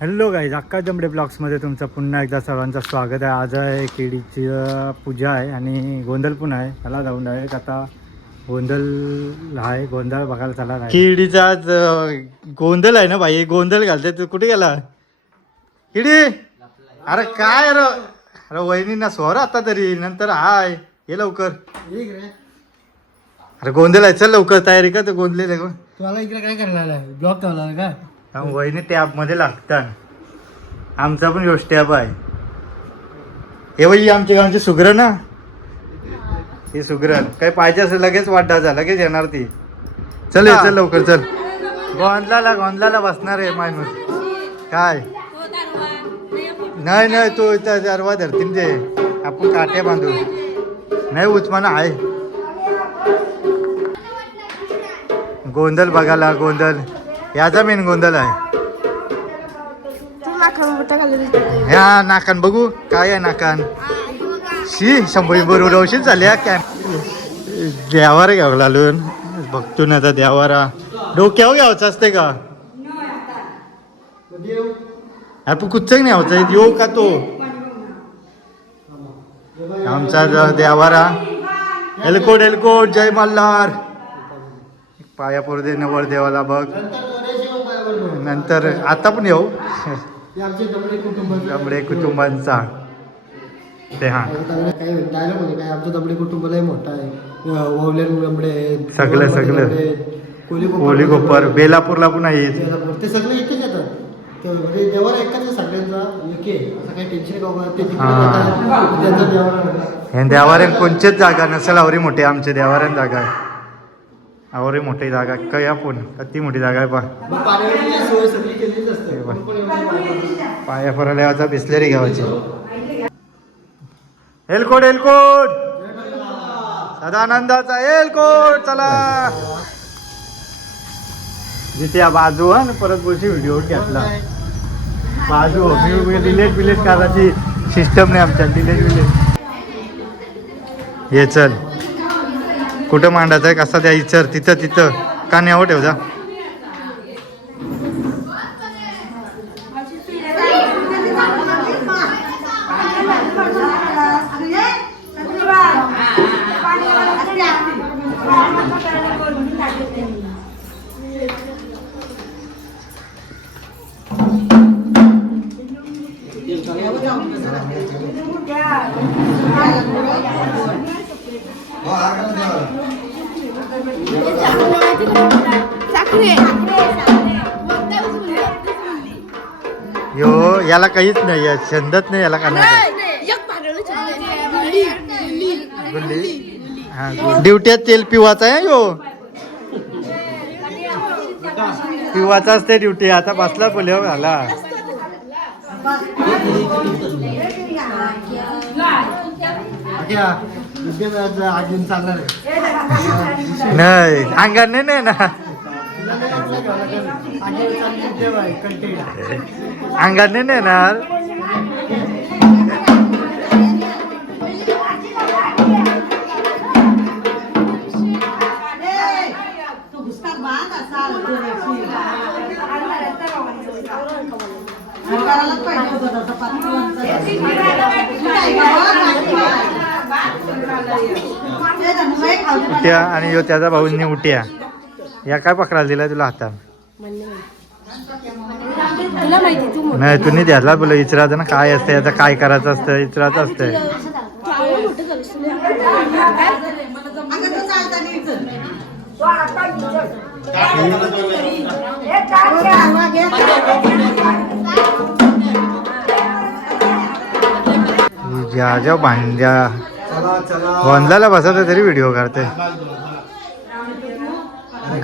Hello guys, अक्का जमडे ब्लॉग्समध्ये तुमचं पुन्हा एकदा सर्वांचं स्वागत आहे. आज आहे केळीची पूजा आहे आणि गोंधळ पण आहे. चला जाऊन डायरेक्ट आता गोंधळ आहे, गोंधळ बघायला चला. केळीचा आज गोंधळ आहे ना भाई, गोंधळ घालते. तू कुठे गेला केळी? अरे काय अरे वहिनींना स्वर आता तरी नंतर हाय ये लवकर. अरे गोंधळ आहे, चल लवकर तयारी कर. गोंधळ तुम्हाला इकडे काय करणार आहे? ब्लॉग ठेवणार का? वहिनी टॅबमध्ये लागतात. आमचा पण योश टॅब आहे. हे बाई आमच्या गावची सुग्रण ना, ही सुग्रण काही पाहिजे असेल लगेच वाटायचा, लगेच येणार ती. चल ये, चल लवकर चल. गोंधळाला बसणार आहे माणूस. काय नाही नाही, तो इथं दरवा धरतील ते, आपण काट्या बांधू. नाही उचमाना आहे गोंधळ बघायला. गोंधळ याचा मेन गोंधळ आहे. ह्या नाकान बघू काय आहे नाकान. शी 100 वर्षीच झाल्या. देवारा घ्यावं लागून बघतो ना आता. देवारा डोक्यावर घ्यायचं असते का? आपण कुठच न्यायचं येऊ का तो आमचा देवारा. एलकोट एलकोट जय मल्हार. पाया पडू दे नवर देवाला बघ. नंतर आता पण येऊ दमडे कुटुंबांचा ते. हा आमचं दमडे कुटुंब लय मोठा आहे. सगळं कोली गोपर बेलापूरला पण आहेत. ते सगळे एकच येतात. म्हणजे देवाला एकच सगळ्यांचा असं काही टेन्शन हे देवाऱ्यात कोणचीच जागा नसेल. आवरी मोठी आमच्या देवाऱ्यात जागा आहे. आवरी मोठी जागा काय आपण किती मोठी जागा आहे पा. पाया परायला बिस्लेरी घ्यावायची. एलकोट एलकोट सदानंदाचा एलकोट. चला जिथे बाजू हा ना, परत बोलशी व्हिडिओ घेतला बाजू. मी डिलेट बिलेट करायची सिस्टम नाही आमच्या. डिलेट बिलेट हे चल कुठं मांडायचं आहे कसा त्या इचर तिथं का न्यावं ठेव जा. यो याला काहीच नाही, छंदच नाही याला. का ड्युट्यात तेल पिवाचा आहे यो. पिवाचाच ते ड्युटी. आता बसला बोलव झाला. नाही अंगाने नाही ना, अंगाने नेणार. उट्या आणि यो त्याचा भाऊंनी उट्या. या काय पकडायला दिला तुला हातात? नाही तुम्ही द्यायला बोला. इचरायचं ना काय असतं, याचं काय करायचं असतं, इचरायचं असतं. ज्या भांड्या गोंधळाला बसवते तरी व्हिडिओ काढते.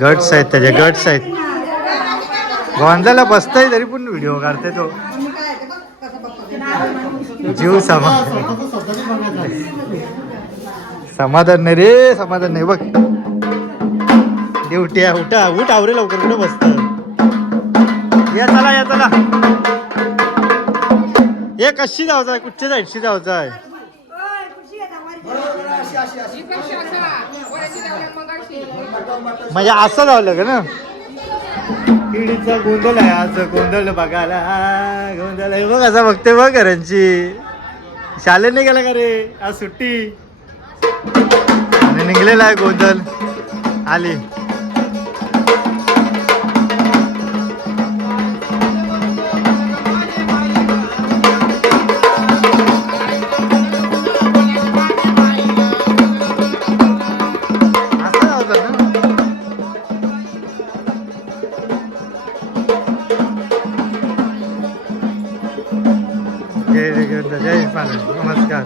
गट्स आहेत त्याचे, गट्स आहेत. गोंधळाला बसताय तरी पण व्हिडिओ काढते तो. जीव समाधान नाही रे, समाधान नाही बघ. ड्युटी उठा उठ आवरे लवकर. कुठे बसत या चला या चला. हे कशी जायचं आहे, कुठच्या साईडशी जायचं आहे? म्हणजे असं जावं लागेल ना. किडीचा गोंधळ आहे आज, गोंधळ बघायला गोंधळ आहे बघ. असा बघते बघ घरांची. शाळेत नाही गेला का रे, आज सुट्टी आणि निघलेला आहे गोंधळ. आली असं होतं ना. जय पालन, नमस्कार.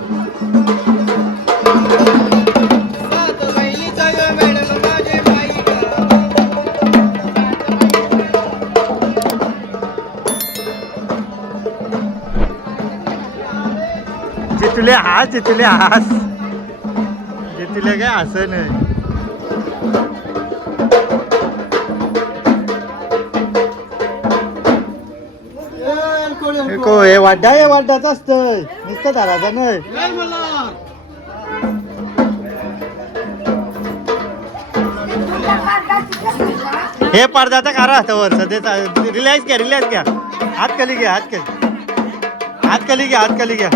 जितुले हास, जितुले हास, जितुले काय असं नाही. हे वाड्डा, हे वाड्डाच असतं नुसतं धराचं नाही. हे पडद्याचा कारा असतं वर सध्याचा. रिलॅक्स घ्या, रिलॅक्स घ्या. हात खाली घ्या, हात खाली, हात खाली घ्या, हात खाली घ्या.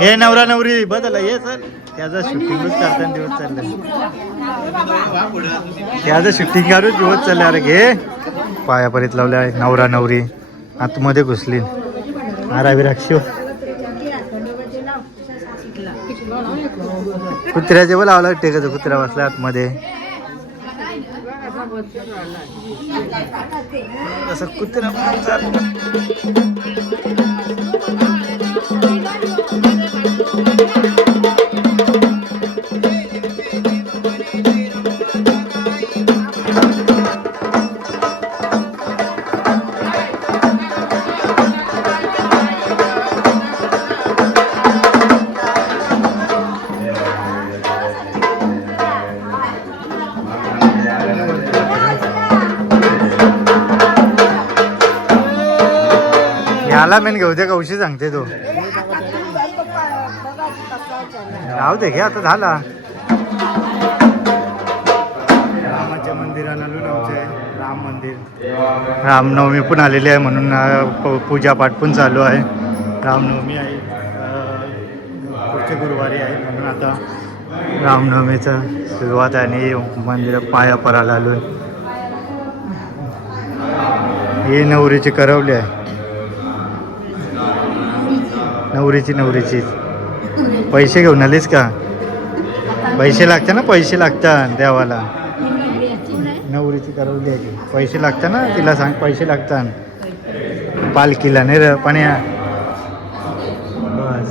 हे नवरा नवरी बदल हे सर. त्याचं शूटिंगच करताना दिवस चाललं, त्याचं शूटिंग करून दिवस चालले. अरे घे पायापरीत लावले आहे नवरा नवरी. आतमध्ये घुसली आराविराक्षी. कुत्र्याचे पण लावला टेकायचं. कुत्रा बसला आतमध्ये. असं कुत्रा याला मेन घेऊ दे. कौशी सांगते तो राहू दे घे आता. झाला रामाच्या मंदिराला आमचे राम मंदिर. रामनवमी पण आलेली आहे म्हणून पूजापाठ पण चालू आहे. रामनवमी आहे पुढच्या गुरुवारी आहे म्हणून आता रामनवमीचा सुरुवात आहे. आणि मंदिरात पाया परायला आलो. हे नवरीची करवली आहे. नवरीची पैसे घेऊन आलीस का? पैसे लागतात ना, पैसे लागतात देवाला. नवरीची करवली आहे. पैसे लागतात ना, तिला सांग पैसे लागतात पालखीला. नाही रे पाण्या बस.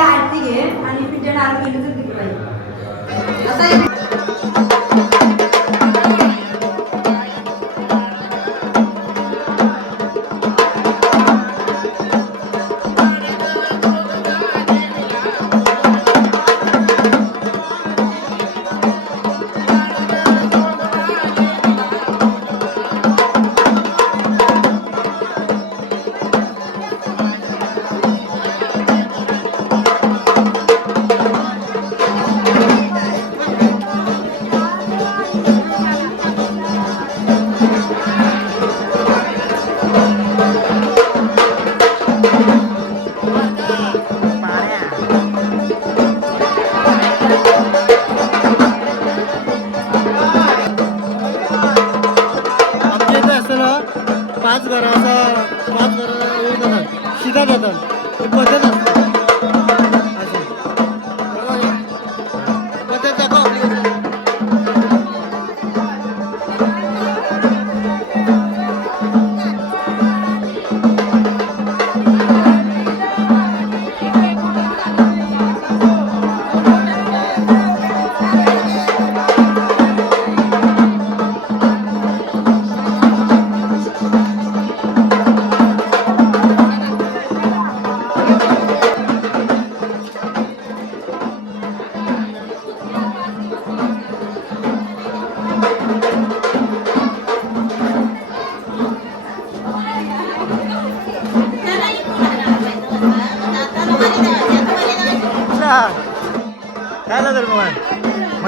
आरती घे आणि पिंजण आरती किती पाहिजे. पाच घरा शिदा जातात पद्धत असते. पद्धत दाखव आपली.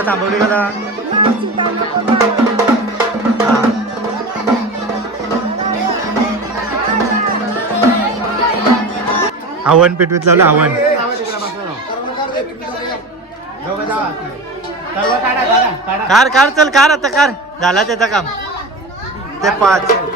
थांबा थांबवली का आव्हान पेटवीत लावलं आव्हान कार कार चल कार आता कार झाला त्याचं काम ते 5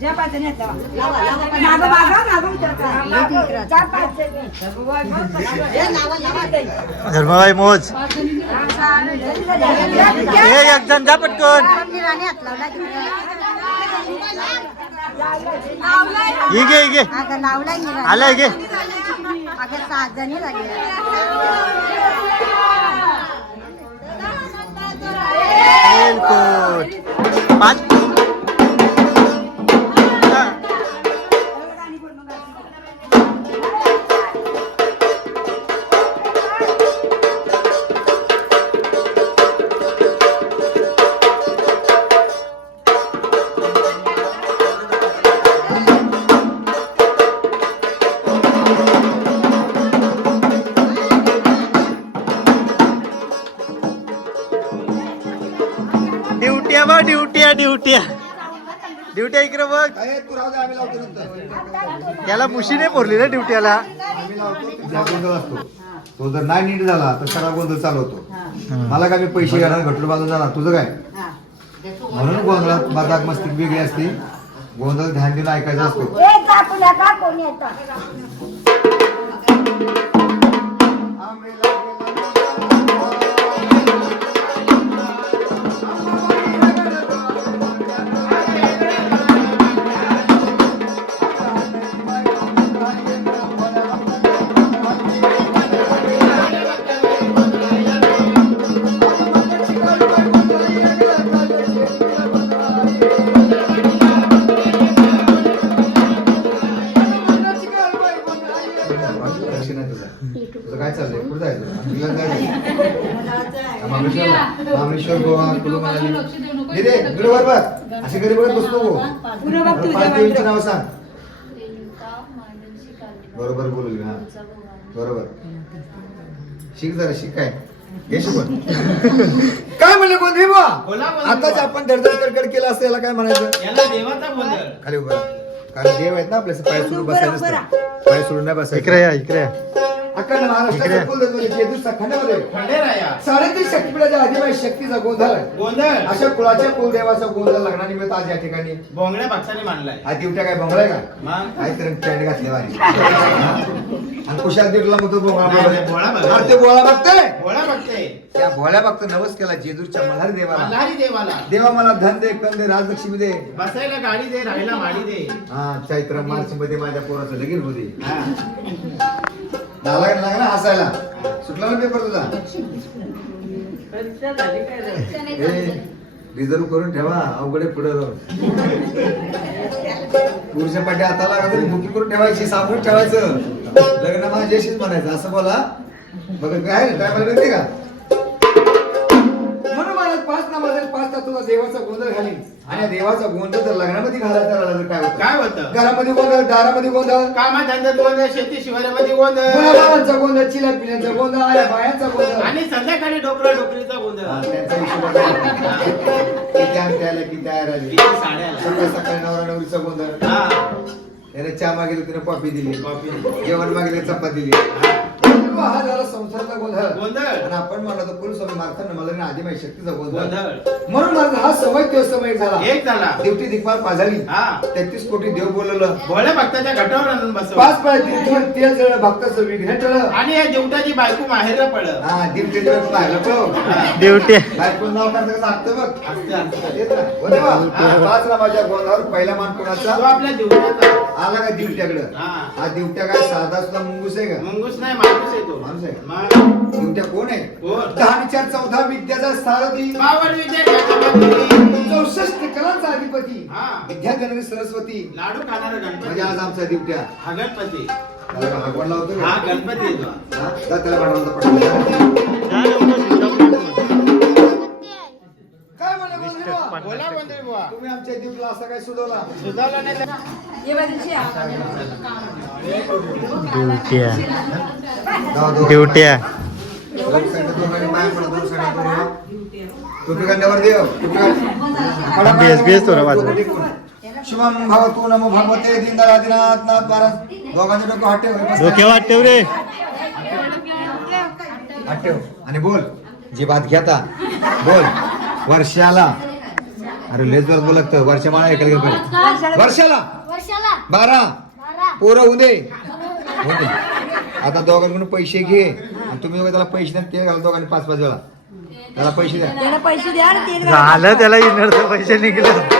ज्या पाचने आहेत मागं मागं विचारता चार पाच धर्माबाई मोज एक जण जा पटकन घे घे आलाय घे 7 जणी पाच ड्युट्या इकडे बघ त्याला मुशीने पोरली ना ड्युट्याला गोंधळ असतो तो जर नाही नीट झाला तर खरा गोंधळ चालवतो मला काय मी पैसे घेणार घटलं बाजू जाणार तुझं काय म्हणून गोंधळात मजाक मस्ती वेगळी असते गोंधळ ध्यान देऊन ऐकायचा असतो काय चाललंय कुठं जायचं महाबळेश्वर गोवा कुलू मनाली बरोबर असे घरी बघत बसलो पाच देवींची नाव सांग बरोबर बोलू हा बरोबर शिक जरा शिक काय हे शिकवण काय म्हणले कोण रे बुवा आताच आपण धडधड कडकड केला असं याला काय म्हणायचं खाली उभा कारण देव आहेत ना आपल्या पाय सोडून बसायचं नसतं पाय सोडून नाही बसायचं इकडे या इकडे अखंड महाराष्ट्राच्या कुलदैवत जेजूरच्या खंडामध्ये साडेतीन शक्तीपीठाच्या अधिवास शक्तीचा गोंधळ अशा कुळाच्या कुलदेवाचा गोंधळ लग्नानिमित्त आज या ठिकाणी बोंगड्या पक्षाने मांडलाय हा दिवट्या काय बोंगळाय का काहीतरी पॅन्ट घातले वारी आणि कुशाल दिवला मग तो बोळा ते बोळा बघतोय त्या बोळ्या बघतो नवस केला जेजूरच्या मल्हारी देवाला देवा मला धन दे कन दे राजलक्ष्मी दे बसायला गाडी दे राहायला माडी दे हा चैत्र मार्च मध्ये माझ्या पोराचं लगीन होते लागला हसायला सुटला ना पेपर तुझा रिझर्व करून ठेवा अवघडे पुढे पुरुषा पाठी आता लागत बुकिंग करून ठेवायची साबून ठेवायचं लग्न माझ्या जयशीच म्हणायचं असं बोला बघ काय टायमाला भेटते का म्हणून माझ्या 5 नमाज 5 तासाचा देवाचा गोंधळ घालीन आणि या देवाचा गोंधळ जर लग्नामध्ये घालायचा राहिला तर काय होतं? काय होतं? घरामध्ये गोंधळ, दारामध्ये गोंधळ, कामात धंद्यात गोंधळ, शेती शिवारामध्ये गोंधळ मुलाबाळांचा गोंधळ, चिल्या पिण्याचा गोंधळ, आया बायांचा गोंधळ आणि संध्याकाळी डोकरा डोकरीचा गोंधळ. हा, त्यांचा हिशोब आहे. किती अंगठ्या आल्या, किती आयर आली. किती साड्या आल्या. सकाळी सकाळी नवरा नवरीचा गोंधळ. हा. त्याने चहा मागितलं तिने कॉफी दिली, कॉफी. जेवण मागितलं चपाती दिली. हा झाला संसाराचा गोंधळ. गोंधळ. आणि आपण म्हणलं तर पुरुष स्वामी मार्तंड मला आदिमाई शक्तीचा गोंधळ. गोंधळ. म्हणून माझा हा समय तो समय झाला. एक झाला. देवटी दिग्पाल पाजाली. हा. 33 कोटी देव बोलवलं. भोळ्या भक्ताच्या घटावर आणून बसव. 5 पाय तीर्थवर तेल जळलं, भक्ताचं विघ्न टळलं. आणि या देवताची बायको माहेरला पळ. हा दिवटीच्या वेळेस पाहिलं पळव. ड्युट्या बायकोचं नाव काढतं कसं लागतं बघ. असते असते. येत ना? हो देवा. 5 नामाच्या गोंधळावर पहिला मान कोणाचा? तो आपल्या देवताचा. आला का दिवट्याकडं? हा. हा दिवट्या काय साधा सुद्धा मुंगूस आहे का? मंगूस नाही माणूस आहे तो. माणूस आहे. मग दिवट्या कोण आहे? कोण? 10 4 14 विद्याचा सारथी, पावन विद्या 64 कलांचा अधिपती, हा. विद्या जननी सरस्वती. लाडू खाणारा म्हणजे गणपती. आज आमचा दिवट्या हा गणपती. त्याला का हागवण लावतो का? हा गणपती येतो. हा? जा त्याला पाठवलं पटकन. काय म्हणे बोलले बुवा? बोला गोंधळ बुवा. तुम्ही आमच्या दिवला असा काय सुधवला? सुधारला नाही तर- ये बाजूची आ. ड्युट्या जाऊ दे. ड्युट्या दोन साईडला दोघांनी पाय पडा, दोन साईडला दोन हात. टोपी काढल्यावर देव. टोपी काढ. बेस बेस थोडा बाजूला. शिवम भवतु नमो भगवते दीनदयादिनाथ नाथ महाराज. दोघांचे डोकं हात ठेव. बस. डोक्यावर हात ठेव रे. हात ठेव आणि बोल. जी बात घेता बोल. वर्षाला, अरे लेच जोरात बोलत वर्षा मला ऐकायला गेलं पाहिजे. वर्षाला 12 पोरं होऊ दे. होऊ दे. आता दोघांकडून पैसे घे आणि तुम्ही दोघं त्याला पैसे द्या. ते घाल दोघांनी 5 वेळा. त्याला पैसे द्या. त्याला पैसे द्या आणि तेल झालं त्याला इनरचं पैसे निघलं.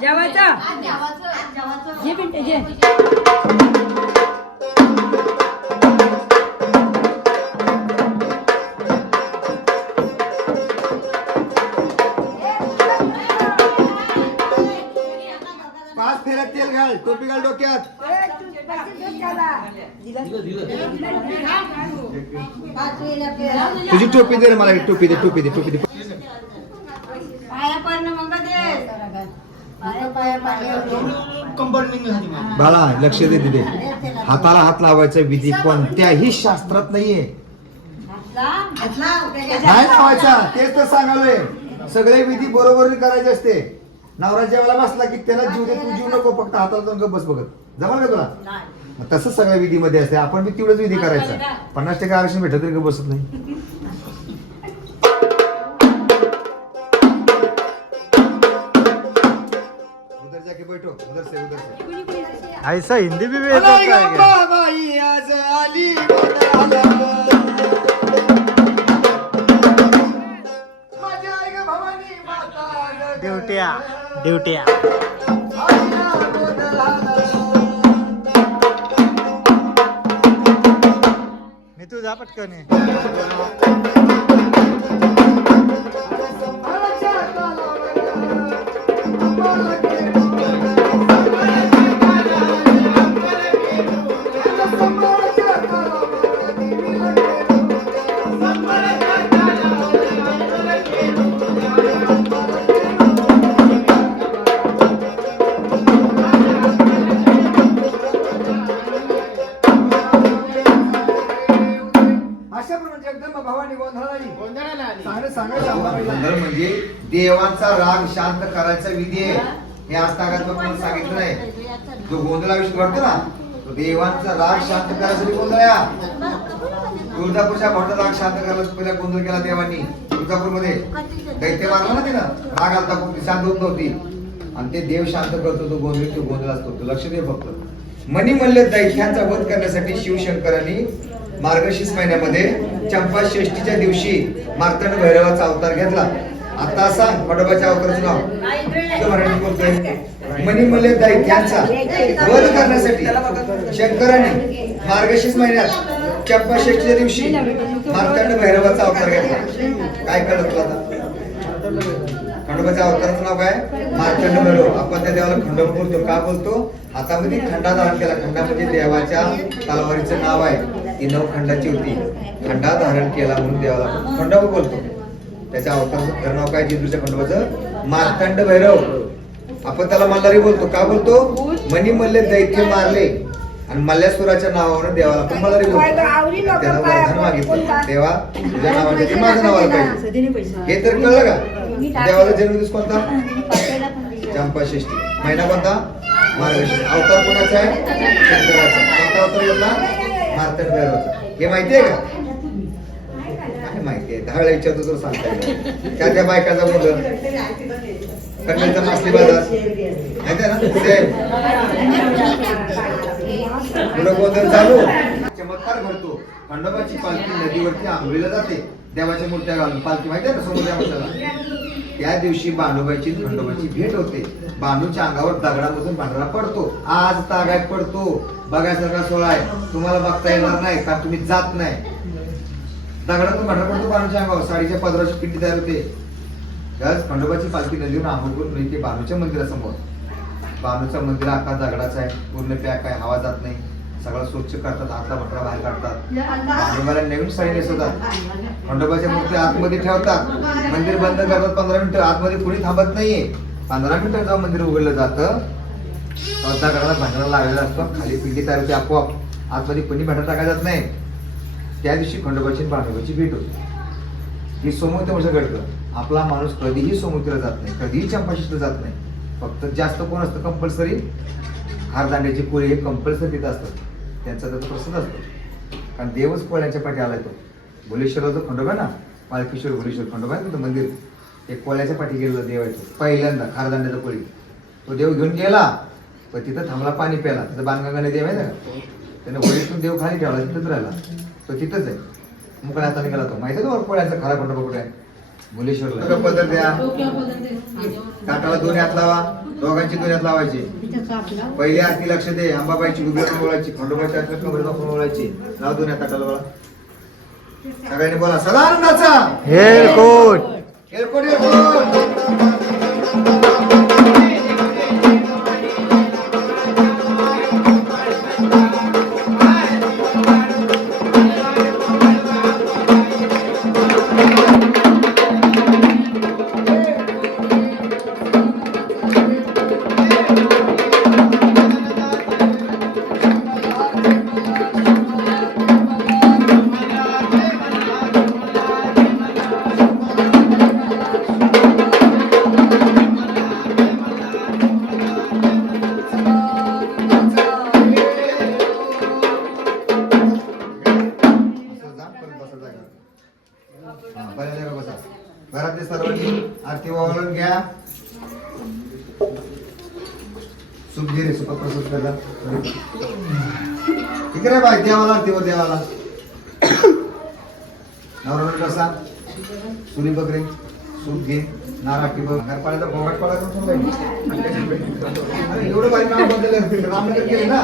जेवायचं जे पिंटे जे पाच फेऱ्यात तेल घाल. टोपी घाल डोक्यात. तुझी टोपी दे रे मला. एक टोपी दे. टोपी दे. टोपी दे. पाया पडणं मग दे पाया बाळा लक्ष दे तिथे. हाताला हात लावायचा विधी कोणत्याही शास्त्रात नाहीये. नाही लावायचा. तेच तर सांगालोय. सगळे विधी बरोबर करायचे असते. नवरा जेवायला बसला की त्याला जीव दे. तू जीव नको. फक्त हाताला जाऊन गप्प बस बघत. जमल का तुला? मग तसंच सगळ्या विधीमध्ये असते. आपण बी तेवढंच विधी करायचा. 50% आरक्षण भेटलं तरी गप्प बसत नाही. उधर जाके बैठो. उधर से उधर से. ऐसा हिंदी भी बेचता है क्या? बाबाई आज आली गोंधळाला. माझी आई ग भवानी माता ग. ड्युट्या ड्युट्या आईला गोंधळाला. मी तू जा पटकन ये. संभाळाच्या तालावर अंबाला गेलो. संभाळाच्या तालावर देवीला अशा प्रमाणे जगदंबा भवानी गोंधळाला आली. गोंधळाला आली. गोंधळ म्हणजे देवांचा राग शांत करायचा विधी आहे. हे आज तागात पण सांगितलं नाही. जो गोंधळाविषयी घडतो ना तो देवांचा राग शांत करायसाठी गोंधळ आहे. तुळजापूरच्या भटाचा राग शांत करायला पहिला गोंधळ केला देवांनी. तुळजापूरमध्ये दैत्य मारला ना तिनं. राग आलता खूप शांत होत नव्हती आणि ते देव शांत करतो. तो गोंधळ तो गोंधळ असतो. तो लक्ष दे फक्त. मणिमल्ल दैत्यांचा वध करण्यासाठी शिवशंकरांनी मार्गशीर्ष महिन्यामध्ये चंपा षष्टीच्या दिवशी मार्तंड भैरवाचा अवतार घेतला. आता सांग खंडोबाच्या अवताराचं नाव. तो मराठी बोलतोय. मणिमल्ल दैत्यांचा वध करण्यासाठी शंकराने मार्गशीर्ष महिन्यात चंपा षष्टीच्या दिवशी मार्तंड भैरवाचा अवतार घेतला. काय कळलं तुला आता? खंडोबाच्या अवताराचं नाव काय? मार्तंड भैरव. आपण त्या देवाला खंडोबा बोलतो. का बोलतो? हातामध्ये खंडा धारण केला. खंडा म्हणजे देवाच्या तलवारीचं नाव आहे. ती 9 खंडाची होती. खंडा धारण केला म्हणून देवाला आपण खंडोबा बोलतो. त्याच्या अवताराचं खरं नाव काय जिंतूरच्या खंडोबाचं? मार्तंड भैरव. आपण त्याला मल्हारी बोलतो. का बोलतो? मनी मल्ले दैत्य मारले आणि मल्लेश्वराच्या नावावरून देवाला आपण मल्हारी बोलतो. त्याला वरदान मागितलं, देवा तुझ्या नावाने माझं नाव आलं पाहिजे. हे तर कळलं का? देवाला जन्मदिवस कोणता? चंपाषष्ठी. महिना कोणता? मार्गशीर्ष. अवतार कोणाचा आहे? शंकराचा. कोणता अवतार घेतला? मार्तंड भैरवाचा. हे माहिती आहे का? काय माहिती आहे? 10 वेळा विचारतो तर सांगता येईल. त्या बायकाचा मुलं कन्नडचा मासली बाजार माहिती आहे ना? मुलं गोंधळ चालू. चमत्कार घडतो. खंडोबाची पालखी नदीवरती आंघोळीला जाते. देवाच्या मूर्त्या घालून पालखी माहिती आहे ना समुद्रामध्ये. त्या दिवशी बांडोबाची खंडोबाची भेट होते. बांडूच्या अंगावर दगडामधून भांडरा पडतो. आज तागायत पडतो. बघायसारखा सोहळा आहे. तुम्हाला बघता येणार नाही कारण तुम्ही जात नाही. दगडातून भांडरा पडतो बांडूच्या अंगावर. साडीच्या पदराची पिंडी तयार होते. त्याच खंडोबाची पालखी नदीवरून आंघोळ करून येते बाणूच्या मंदिरासमोर. बाणूचं मंदिर आकार दगडाचा आहे. पूर्ण पॅक आहे. हवा जात नाही. सगळं स्वच्छ करतात. आतला भटरा बाहेर काढतात. खंडोबाला नवीन साडी नेसवतात. खंडोबाच्या मूर्ती आतमध्ये ठेवतात. मंदिर बंद करतात 15 मिनिटं. आतमध्ये कुणी थांबत नाहीये. 15 मिनिटं जेव्हा मंदिर उघडलं जातं दगडाला भांडरा लागलेला असतो. खाली पिंडी तयार होते आपोआप. आतमध्ये कोणी भांडरा टाकायला जात नाही. त्या दिवशी खंडोबाची आणि बांडोबाची भेट होती. ही सोमवती वर्ष घडतं. आपला माणूस कधीही सोमवतीला जात नाही. कधीही चंपाषष्ठीला जात नाही. फक्त जास्त कोण असतं कंपल्सरी? हारदांड्याची पोळी हे कंपल्सरी तिथं असतात. त्यांचा त्याचा प्रसाद असतो. कारण देवच कोळ्यांच्या पाठी आलाय तो. भोलेश्वराचं खंडोबा ना, पालकेश्वर भोलेश्वर खंडोबा आहे तिथं मंदिर. ते कोळ्याच्या पाठी गेलेलं देव आहे तो. पहिल्यांदा खारदांड्याचा पोळी तो देव घेऊन गेला. पण तिथं थांबला पाणी प्याला. तिथं बाणगंगाने देव आहे ना, त्याने होळीतून देव खाली ठेवला. तिथंच राहिला तो. तिथंच आहे. मोकळ्या हाताने गेला तो. माहिती आहे तो कोळ्याचा खरा खंडोबा कुठे आहे? भोलेश्वरला. पदर द्या. ताटाला 2 हात लावा. दोघांची 2 हात लावायची. पहिली आरती लक्ष दे. अंबाबाईची उभी पण बोलायची. खंडोबाच्या कमरेला पण बोलायची. लाव 2 हात ताटाला बोला. सगळ्यांनी बोला सदानंदाचा हेरकोट. Airport airport. घरातले सर्वांनी आरती वावरून घ्या. सुप घे रे. सुप प्रसाद करा. इकडे बाय देवाला आरतीवर देवाला. नवरा कसा सुनी बकरे सूप घे. नाराटी बघ. पाण्याचा बोगाट पडा करून एवढं बारीक नाव बदललं. रामनगर केले ना.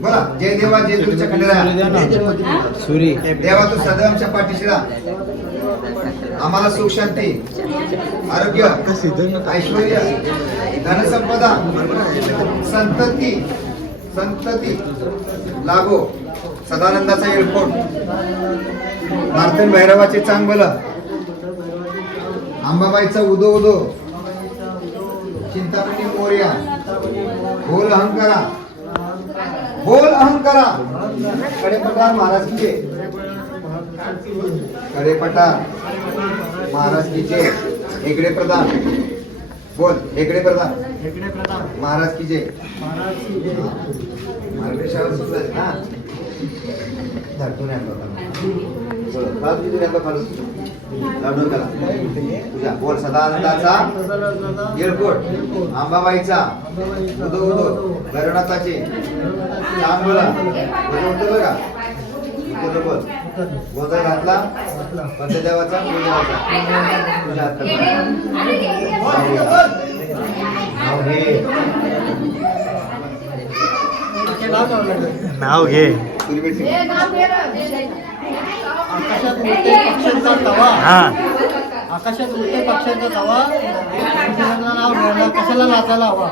बोला जय देवा जय तुझ्या खंडेरा. सुरी देवा तू सदैव आमच्या पाठीशी राहा. आम्हाला सुख शांती आरोग्य ऐश्वर्य धनसंपदा संतती संतती लागो. सदानंदाचा एअरपोर्ट. मार्तंड भैरवाचे चांगलं. अंबाबाईचा उदो उदो. चिंतामणी मोर्या. बोल अहंकारा. बोल अहंकारा. कडेपठार महाराज की जय. कडेपठार महाराज की जय. हेगडे प्रधान. बोल हेगडे प्रधान महाराज की जय. बोल सदानंदाचा एअरपोर्ट. अंबाबाईचा उदो उदो. भैरवनाथाचे चांगला उतरलं का? उतरलं बोल. गोंधळ घातला पंचदेवाचा तुझ्या हातात. नाव घे. आकाशात मोठे पक्ष्यांचा तवा. हा आकाशात उलटे पक्षांचा धावा दुसऱ्यांना नाव ठेवला कशाला नाचायला हवा.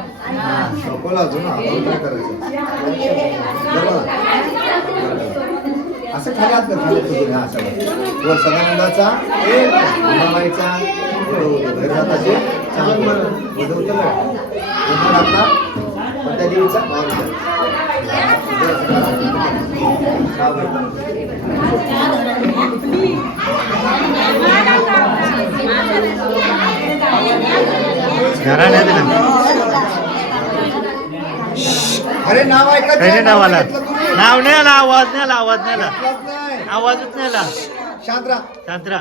बोला अजून अजून काय करायचं बरोबर. असं खाली हात कर, खाली हात कर. हा सगळं वर सदानंदाचा उमाबाईचा भैरवनाथाचे उद्धवतं आपला कोणत्या देवीचा घराण्यात दिलं. अरे नाव ऐकत काही नाही नावाला नाही. नाव नाही आला, आवाज नाही आला, आवाज नाही आला, नाही. आवाजच नाही आला. शांत राहा. शांतरा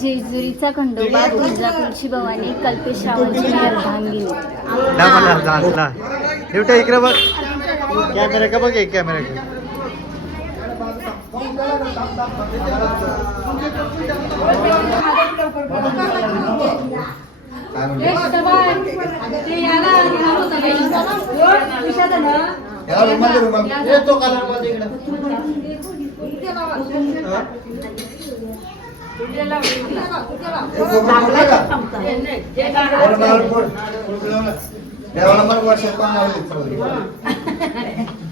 जेजुरीचा खंडोबा तुळजापूरची भवानी कल्पेश्रावणची अर्धांगिनी. मला लाजला. शेवट्या इकडे बघ, कॅमेरा का बघ, एक कॅमेरा का. काय म्हणते याला रुमाल दे, रुमाल. येतो कलामध्ये इकडं. देवाला मग वर्षात पण लावले.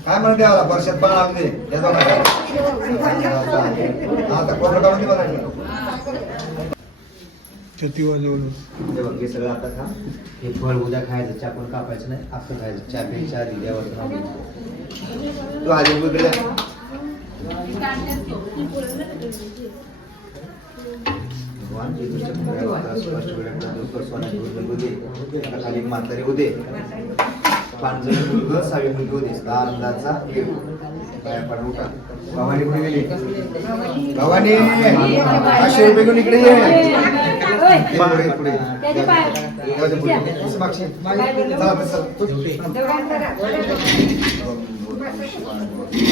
काय म्हणते देवाला वर्षात पण लावले. येतो का आता कोपरा काढून बघायचं. हे बघ, हे सगळं आता खा. हे फळ उद्या खायचं, चहा पण कापायचं नाही, असं खायचं. चहा प्यायच्या आधी देवाचं तू आधी बिघडल्या. भगवान येशूच्या पुतळ्यावर स्पष्ट वेळेला दुःख सोन्याची मुलगी होते. खाली म्हातारी होते. पांढरे मुलग, सावी मुलगी होते. आनंदाचा पाया पडा उठा. भवानी कुठे गेली? भवानी 500 रुपये घेऊन इकडे ये. पुढे पुढे देवाच्या पुढे. असं मागशी. चला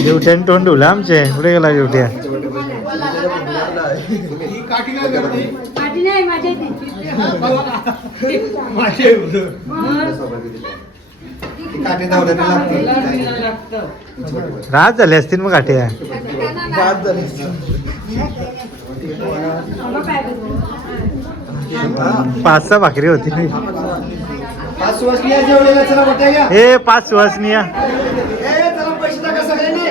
जेवट्याने तोंड ठेवलं आमचे. पुढे गेला जेवट्या. काठी धावल्याने लागते. रात झाले असतील मग गाठ्या. पाच सहा भाकरी होती नाही. 5 सुवासनीया जेवलेल्या. चला मोठ्या घ्या. हे 5 सुवासनीया. चला पैसे टाका सगळ्यांनी.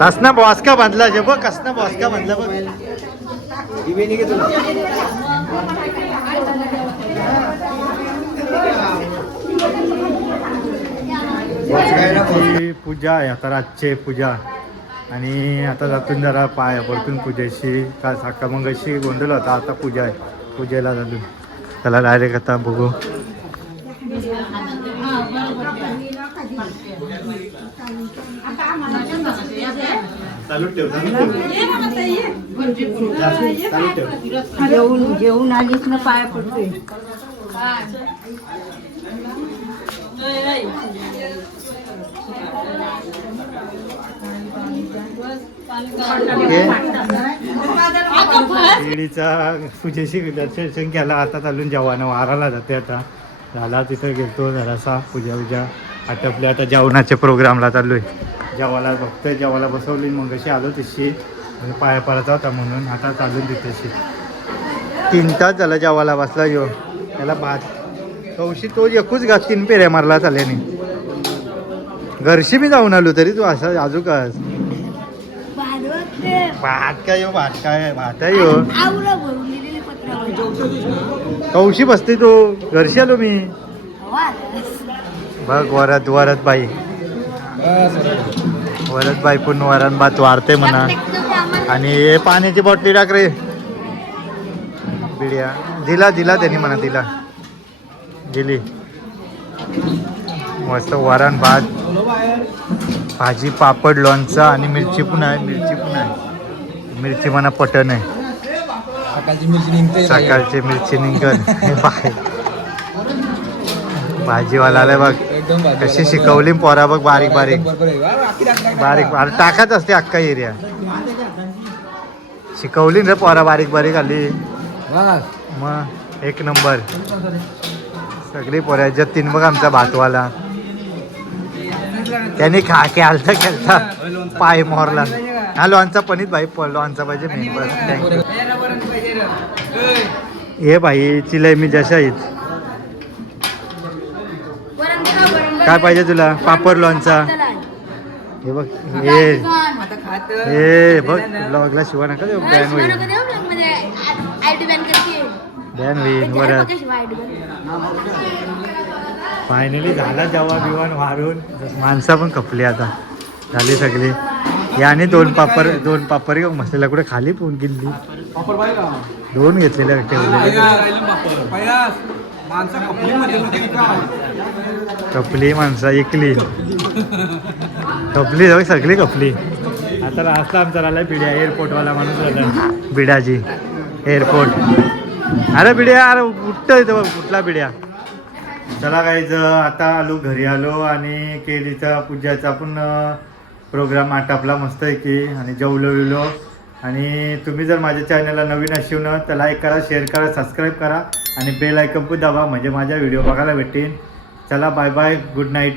कसना बॉस्का बांधला जे बघ, कसना बॉस्का बांधला बघ. ही पूजा आहे आता, रातची पूजा. आणि आता जातून जरा पाया पडतून पूजेशी का साखा मग अशी गोंधळ होता. आता पूजा आहे, पूजेला जातून. त्याला डायरेक्ट आता बघू. जेवून आलीच ना पाया पडते. शिर्डीचा पूजेशी दर्शन केला. आता चालून जेवण वाराला जाते. आता झाला तिथं गेलतो जरासा, पूजा आटपली. आता जेवणाच्या प्रोग्रामला चालू आहे. जेवायला फक्त जेवायला बसवली. मग अशी आलो तशी पाया पडायचा होता म्हणून. आता चालून तिथेशी 3 तास झाला जेवायला बसला. यो त्याला भात कौशी तो एकूच घात 3 पेऱ्या मारला चाल्याने. घरशी मी जाऊन आलो तरी तू असं आजू का भात काय यो, भात काय भात आहे यो. कौशी बसते तो. घरशी आलो मी. बघ वरद बाई, वरद बाई पण वरण भात वारते म्हणा. आणि हे पाण्याची बॉटली टाक रे. बिड्या दिला त्यांनी म्हणा, दिली. मस्त वरण भात, भाजी, पापड, लोणचा आणि मिरची पण आहे. मिरची म्हणा पटन आहे. सकाळची मिरची निघन. भाजीवाला आलाय बघ. कशी शिकवली पोरा बघ. बारीक अरे टाकत असते अख्खा एरिया. शिकवली रे पोरा बारीक आली. मग 1 नंबर. सगळी पोऱ्या 3 बघ. आमचा भातवाला त्याने खा केलता केलता पाय मोरला. हा लोणचा पनीत भाई लोणचा पाहिजे मेन बस. हे भाई चिलय मी जशा आहेत. काय पाहिजे तुला? पापड लोणचा हे बघ. हे बघ ब्लॉगला शिवा नका देऊ. बॅन होईल बॅन होईल परत. फायनली झाला जेव्हा बिवान वारून माणसं पण खपली आता झाली सगळी. याने दोन पापर घेऊन मसाला कुठे खाली पोहून गेली. 2 घेतलेल्या ठेवलेल्या. कपली माणसं ऐकली कपली जाऊ सगळी कपली. आता लास्टला आमचा राहिला बिड्या एअरपोर्टवाला माणूस राहिला. बिड्याची एअरपोर्ट. अरे बिड्या अरे उठतं येतं बघ कुठला बिड्या. चला काहीच आता आलो घरी आलो आणि केलीचा पूजाचा पण प्रोग्राम आटापला मस्त आहे की. आणि जेवलो. आणि तुम्ही जर माझ्या चॅनलला नवीन असेल ना तर लाईक करा, शेअर करा, सबस्क्राईब करा आणि बेल आयकॉन पण दाबा म्हणजे माझ्या व्हिडिओ बघायला भेटेल. चला बाय बाय, गुड नाईट.